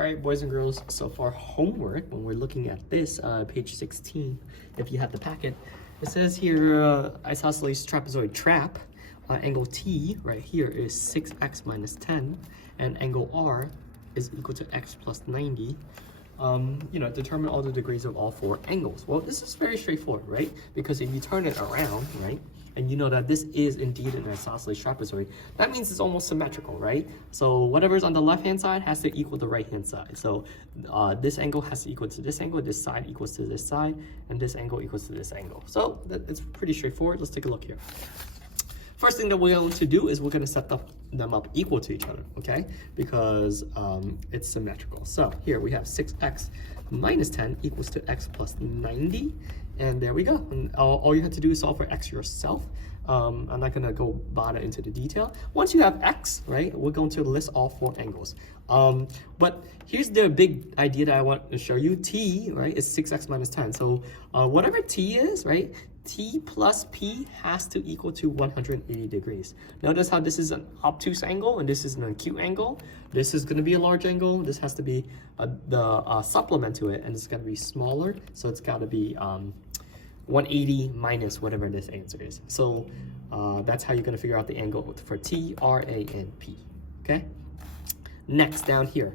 All right, boys and girls, so for homework, when we're looking at this, page 16, if you have the packet, it says here, isosceles trapezoid trap, angle T right here is 6x minus 10, and angle R is equal to x plus 90. Determine all the degrees of all four angles. Well, this is very straightforward, right? Because if you turn it around, right, and you know that this is indeed an isosceles trapezoid, that means it's almost symmetrical, right? So whatever's on the left-hand side has to equal the right-hand side. So this angle has to equal to this angle, this side equals to this side, and this angle equals to this angle. So it's pretty straightforward. Let's take a look here. First thing that we're going to do is we're going to set them up equal to each other, okay? Because it's symmetrical. So here we have 6x minus 10 equals to x plus 90. And there we go. And all you have to do is solve for x yourself. I'm not going to go bother into the detail. Once you have x, right, we're going to list all four angles. But here's the big idea that I want to show you. T, right, is 6x minus 10. So whatever t is, right, t plus p has to equal to 180 degrees. Notice how this is an obtuse angle and this is an acute angle. This is going to be a large angle. This has to be the supplement to it, and it's going to be smaller. So it's got to be 180 minus whatever this answer is. So that's how you're going to figure out the angle for T, R, A, and P. Okay? Next, down here.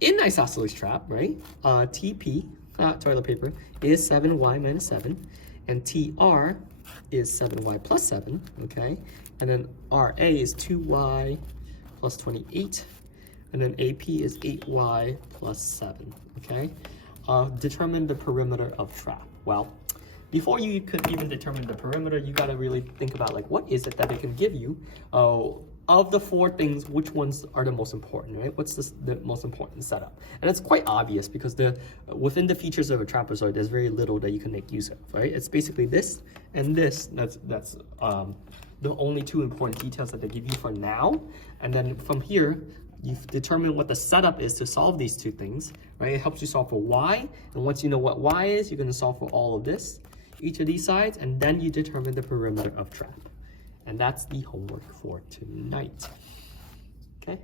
In isosceles trap, right, TP, toilet paper, is 7y minus 7. And TR is 7y plus 7, okay? And then RA is 2y plus 28. And then AP is 8y plus 7, okay? Determine the perimeter of trap. Well, before you could even determine the perimeter, you gotta really think about, like, what is it that it can give you? Of the four things, which ones are the most important, right? What's the most important setup? And it's quite obvious because within the features of a trapezoid, there's very little that you can make use of, right? It's basically this and this. That's the only two important details that they give you for now. And then from here, you've determined what the setup is to solve these two things, right? It helps you solve for y. And once you know what y is, you're gonna solve for all of this, each of these sides, and then you determine the perimeter of trap. And that's the homework for tonight. Okay?